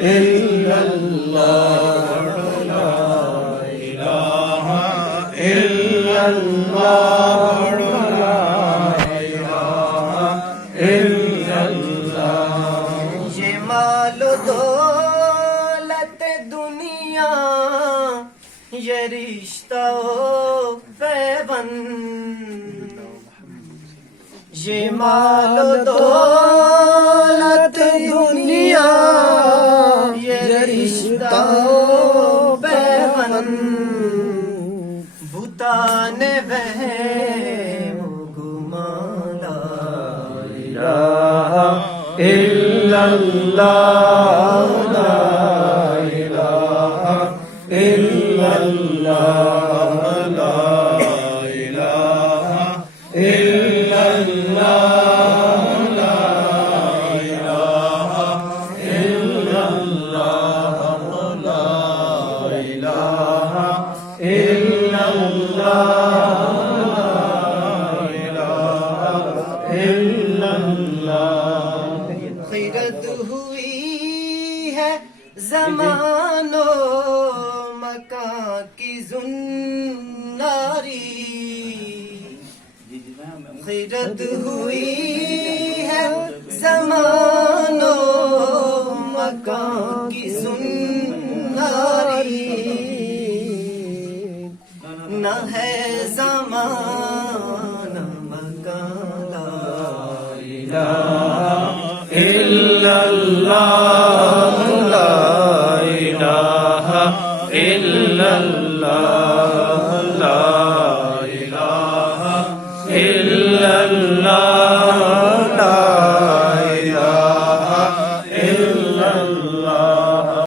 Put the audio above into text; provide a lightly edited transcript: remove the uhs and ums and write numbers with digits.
إلا الله لا إله إلا الله لا إله إلا الله یہ مال و دولت دنیا یہ رشتہ و پیوند یہ مال و دولت دنیا یہ رشتہ و پیوند بتان وہم و گمان لا إله إلا الله لا إله إلا الله لا إله إلا الله لا إله إلا الله لا إله إلا الله خیرت ہوئی ہے زمان و مکان کی زناری خیرت ہوئی ہے زمان و مکان کی زناری نہ ہے زمان مکان لا إله إلا الله لا إله إلا الله لا إله إلا